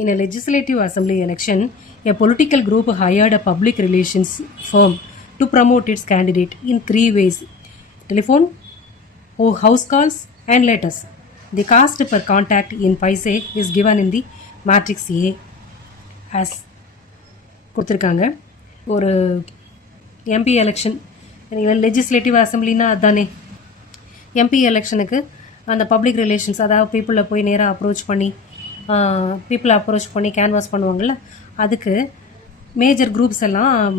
In a legislative assembly election, a political group hired a public relations firm to promote its candidate in three ways: telephone, house calls, and letters. The cost per contact in paise is given in the matrix A as கொடுத்துருக்காங்க. ஒரு MP election, legislative அசம்பிளினா அதுதானே. MP எலெக்ஷனுக்கு அந்த public relations, அதாவது பீப்புளை போய் நேராக approach பண்ணி கேன்வாஸ் பண்ணுவாங்கள்ல, அதுக்கு மேஜர் குரூப்ஸ் எல்லாம்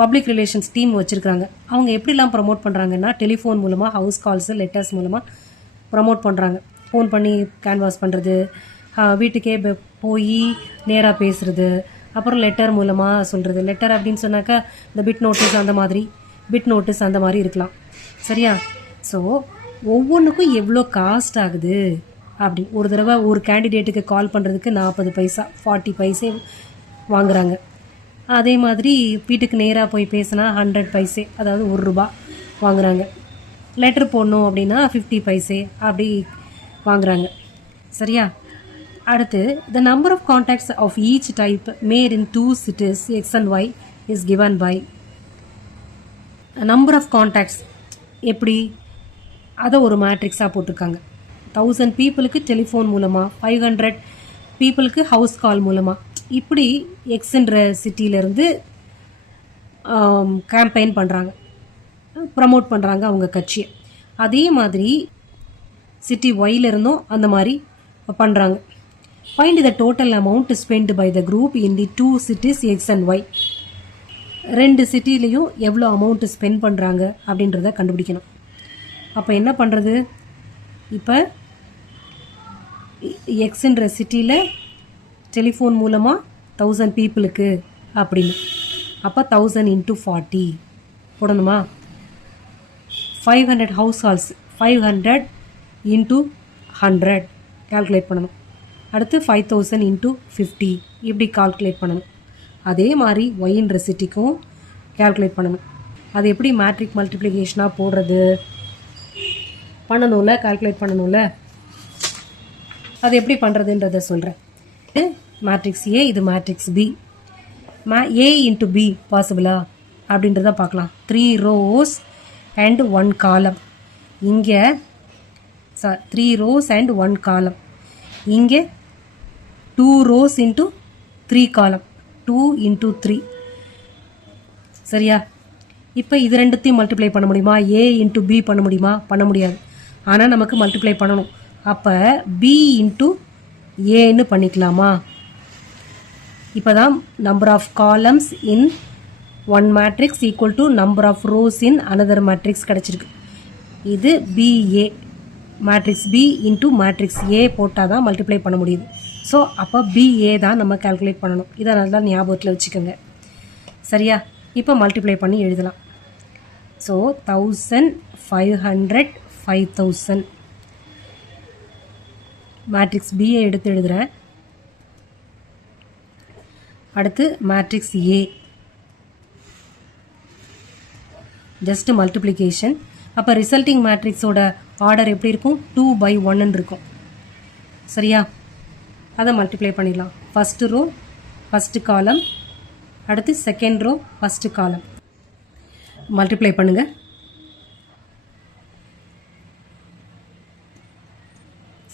பப்ளிக் ரிலேஷன்ஸ் டீம் வச்சுருக்காங்க. அவங்க எப்படிலாம் ப்ரமோட் பண்ணுறாங்கன்னா, டெலிஃபோன் மூலமாக, ஹவுஸ் கால்ஸு, லெட்டர்ஸ் மூலமாக ப்ரமோட் பண்ணுறாங்க. ஃபோன் பண்ணி கேன்வாஸ் பண்ணுறது, வீட்டுக்கே போய் நேராக பேசுகிறது, அப்புறம் லெட்டர் மூலமாக சொல்கிறது. லெட்டர் அப்படின்னு சொன்னாக்கா இந்த பிட் நோட்டீஸ் அந்த மாதிரி இருக்கலாம். சரியா? ஸோ ஒவ்வொன்றுக்கும் எவ்வளோ காஸ்ட் ஆகுது அப்படி ஒரு தடவை ஒரு கேண்டிடேட்டுக்கு கால் பண்ணுறதுக்கு 40 பைசா 40 பைசே வாங்குகிறாங்க. அதே மாதிரி வீட்டுக்கு நேராக போய் பேசினா 100 பைசே, அதாவது ₹1 வாங்குகிறாங்க. லெட்டர் போடணும் அப்படின்னா 50 பைசே அப்படி வாங்குகிறாங்க. சரியா? அடுத்து, the number of contacts of each type made in two cities X and Y is given by number of contacts. எப்படி அதை ஒரு மேட்ரிக்ஸாக போட்டிருக்காங்க. 1000 பீப்புளுக்கு டெலிஃபோன் மூலமாக, 500 பீப்புளுக்கு ஹவுஸ் கால் மூலமாக, இப்படி எக்ஸ்ன்ற சிட்டியிலேருந்து கேம்பெயின் பண்ணுறாங்க, ப்ரமோட் பண்ணுறாங்க அவங்க கட்சியை. அதே மாதிரி சிட்டி ஒய்லேருந்தும் அந்த மாதிரி பண்ணுறாங்க. Find the total amount spend by the group in the 2 cities X and Y. 2 சிட்டிலையும் எவ்வளோ அமௌண்ட் ஸ்பெண்ட் பண்ணுறாங்க அப்படின்றத கண்டுபிடிக்கணும். அப்போ என்ன பண்ணுறது? இப்போ எக்ஸ்ன்ற சிட்டியில் டெலிஃபோன் மூலமாக 1000 பீப்புளுக்கு அப்படின்னு, அப்போ 1000 × 40 போடணுமா? 500 ஹவுஸ் கால்ஸ், 500 × 100 கால்குலேட் பண்ணணும். அடுத்து 5000 × 50 இப்படி கால்குலேட் பண்ணணும். அதே மாதிரி ஒய்ன்ற சிட்டிக்கும் கால்குலேட் பண்ணணும். அது எப்படி மேட்ரிக் மல்டிப்ளிகேஷனாக போடுறது பண்ணணும்ல, கால்குலேட் பண்ணணும்ல, அது எப்படி பண்ணுறதுன்றத சொல்கிறேன். இது மேட்ரிக்ஸ் ஏ, இது மேட்ரிக்ஸ் பி. ஏ × பி பாசிபிளா அப்படின்றத பார்க்கலாம். 3 rows and 1 column. இங்கே 3 rows and 1 column. இங்கே 2 rows × 3 column, 2 × 3. சரியா? இப்போ இது ரெண்டுத்தையும் மல்டிப்ளை பண்ண முடியுமா? ஏ × பி பண்ண முடியுமா? பண்ண முடியாது. ஆனால் நமக்கு மல்டிப்ளை பண்ணணும். அப்போ பி × ஏன்னு பண்ணிக்கலாமா? இப்போ தான் number of columns in one matrix equal to number of rows in another matrix கிடச்சிருக்கு. இது BA, matrix B × matrix A போட்டால் தான் மல்டிப்ளை பண்ண முடியுது. ஸோ அப்போ பிஏ தான் நம்ம கால்குலேட் பண்ணணும். இதை நல்லா ஞாபகத்தில் வச்சுக்கோங்க. சரியா? இப்போ மல்டிப்ளை பண்ணி எழுதலாம். ஸோ 1000, 500, 5000. மேட்ரிக்ஸ் பிஏ எடுத்து எழுதுகிறேன். அடுத்து மேட்ரிக்ஸ் ஏ, ஜஸ்ட் மல்டிப்ளிகேஷன். அப்போ ரிசல்ட்டிங் மேட்ரிக்ஸோட ஆர்டர் எப்படி இருக்கும்? 2/1 இருக்கும். சரியா? அதை மல்டிப்ளை பண்ணிடலாம். ஃபஸ்ட்டு ரோ ஃபஸ்ட்டு காலம், அடுத்து second row first column. Multiply பண்ணுங்கள்.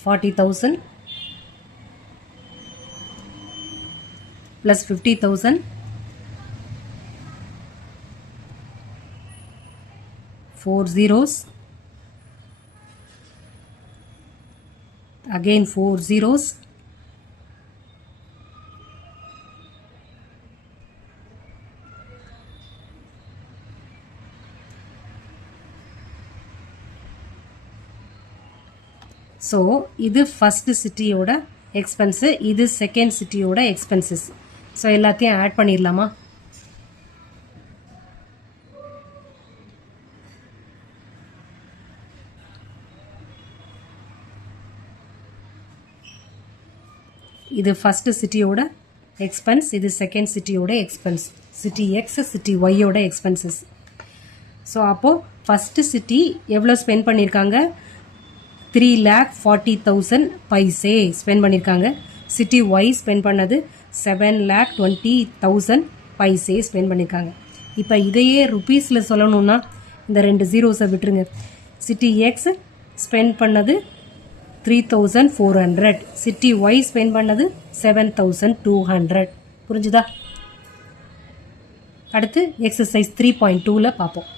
40,000 plus 50,000 4 zeros, again 4 zeros, so இது ஃபஸ்ட்டு சிட்டியோட எக்ஸ்பென்ஸு, இது செகண்ட் சிட்டியோட எக்ஸ்பென்சஸ். ஸோ எல்லாத்தையும் ஆட் பண்ணிடலாமா? இது ஃபஸ்ட்டு சிட்டியோட எக்ஸ்பென்ஸ், இது செகண்ட் சிட்டியோட எக்ஸ்பென்ஸ். சிட்டி எக்ஸ், சிட்டி ஒய்யோட எக்ஸ்பென்சஸ். ஸோ அப்போது ஃபஸ்ட்டு சிட்டி எவ்வளோ ஸ்பெண்ட் பண்ணியிருக்காங்க? 3,40,000 பைசே ஸ்பெண்ட் பண்ணியிருக்காங்க. சிட்டி ஒய் ஸ்பெண்ட் பண்ணது 7,20,000 பைசே ஸ்பெண்ட் பண்ணியிருக்காங்க. இப்போ இதையே ருபீஸில் சொல்லணும்னா இந்த 2 ஜீரோஸை விட்டுருங்க. சிட்டி எக்ஸ் ஸ்பெண்ட் பண்ணது 3,400, சிட்டி ஒய் ஸ்பெண்ட் பண்ணது 7,200. புரிஞ்சுதா? அடுத்து எக்ஸசைஸ் 3.2ல பார்ப்போம்.